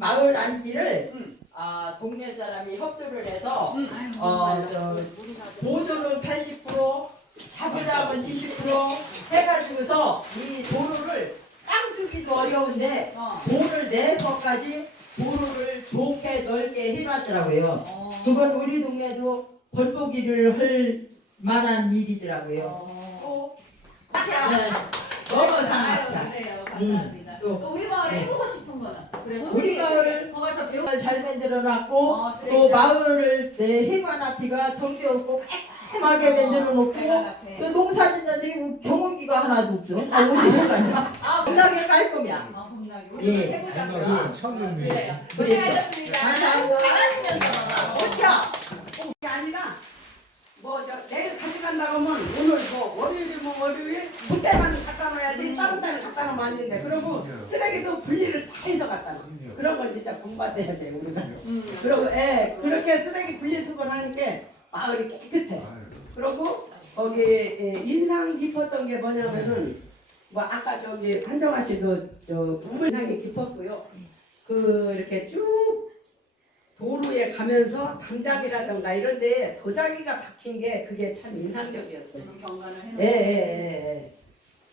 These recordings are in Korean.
마을 안기를 음. 아, 동네 사람이 협조를 해서 음. 어, 저, 보조는 80% 자부담은 20% 해가지고서 이 도로를 땅 주기도 어려운데 어. 돈을 내서까지 도로를 좋게 넓게 해놨더라고요. 어. 그건 우리 동네도 벌보기를 할 만한 일이더라고요. 어. 또 야. 네, 너무 상합다. 그래요. 감사합니다. 또 또 우리 마을에 네. 해보고 싶은 거는 그래서 우리 마을 거기서 배우 잘 만들어놨고 어, 또 쓰레기장. 마을을 내 해관 앞이가 정비 없고 깔끔하게 만들어 놓고. 또 농사 짓는데 경운기가 하나도 없어. 아 어디 해가냐? 아, 겁나게 깔끔이야. 아, 겁나게. 우리 예. 해보자고요. 아. 그래요. 고생하셨습니다. 감사합니다. 잘하시면서. 그게 아니라 뭐 저 내일 가져간다고 하면 오늘 뭐 월요일이면 월요일 그때만 갖다 놓아야지 안 된대 그리고 쓰레기도 분리를 다 해서 갖다 놓아 그런 걸 진짜 공부해야 돼 우리가 음. 그리고 예 그렇게 쓰레기 분리수거를 하니까 마을이 깨끗해 그리고 거기 예, 인상 깊었던 게 뭐냐면은 뭐 아까 저기 한정아 씨도 저 국물상이 깊었고요 그 이렇게 쭉 도로에 가면서 담장이라던가 이런 데 도자기가 박힌 게 그게 참 인상적이었어요. 좀 경관을 예, 해놓고. 예, 예, 예.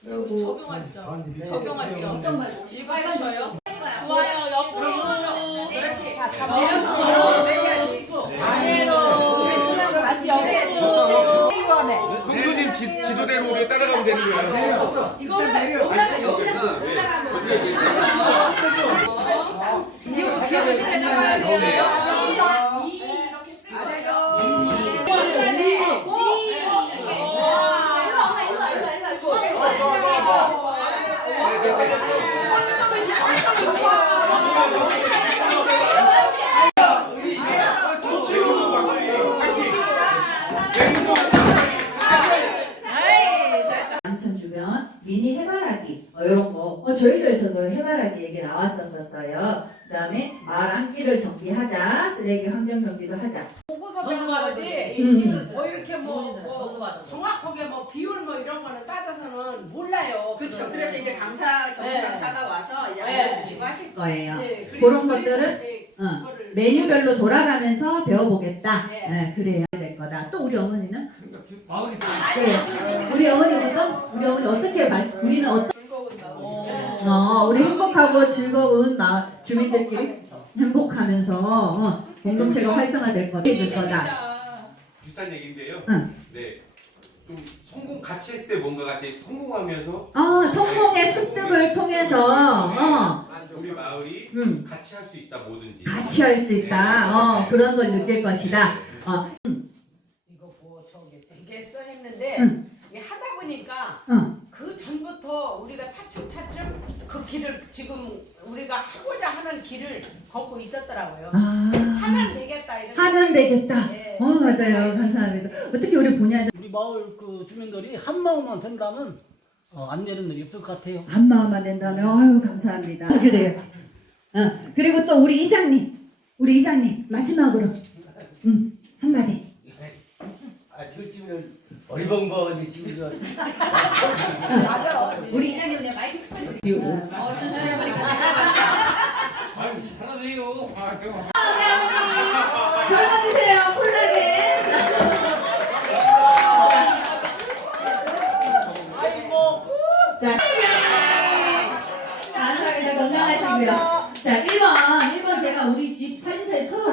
그리고 적용할죠. 네. 적용할죠. 어떤 말 읽어주셔요? 좋아요. 옆으로. 그렇지. 다 내려서 내려서. 아래로 다시 옆으로. 지, 지도대로 우리 따라가면 되는 거예요. 이거는 여기다가 여기다 올라가면 기억 기억을 잘 잡아야 돼요. 미니 해바라기 어, 이런 거 어, 저희도에서도 해바라기 얘기 나왔었었어요. 그 다음에 말 안기를 정비하자 쓰레기 환경 정비도 하자. 보고서 배운 거지. 음. 뭐 이렇게 뭐, 뭐 정확하게 뭐 비율 뭐 이런 거는 몰라요. 그래서 이제 강사 전문 네. 강사가 와서 이제 네. 알려주시고 하실 거예요. 예, 그런 것들은 예, 어, 그거를 메뉴별로 돌아가면서 배워보겠다. 네. 네, 그래야 될 거다. 또 우리 어머니는 마음이 그래. 우리 어머니는 또 우리 어머니 어떻게 말? 우리는 어떤 즐거운 어, 우리 행복하고 즐거운 마, 주민들끼리 행복하면서 어, 공동체가 활성화될 거다. 해줄 거다. 비슷한 얘기인데요. 응. 네. 좀 성공 같이 했을 때 뭔가 같이 성공하면서 어, 성공의 습득을 통해서 어, 우리 마을이 음, 같이 할 수 있다 뭐든지. 같이 할 수 있다. 어, 그런 걸 느낄 것이다. 어, 이거 뭐 저기 되겠어 했는데 응. 이게 하다 보니까 응. 그 전부터 우리가 차츰차츰 그 길을 지금 우리가 하고자 하는 길을 걷고 있었더라고요. 아, 하면 되겠다 이런. 하면 되겠다. 예. 어, 맞아요. 감사합니다. 어떻게 우리 본야 우리 마을 그 주민들이 한 마음만 된다면 어, 안 내는 일이 없을 것 같아요. 한 마음만 된다면 아유 감사합니다. 그래요. 어, 그리고 또 우리 이장님, 우리 이장님 마지막으로 음, 한마디. 아, 저 집은 어리벙벙이 집이 저 맞아. 우리 이장님 내가 마이크 어, 수술해버리고. 젊어지세요, 자, 감사합니다. 건강하시고요. 자, 1번, 1번 제가 우리 집 살림살이 털어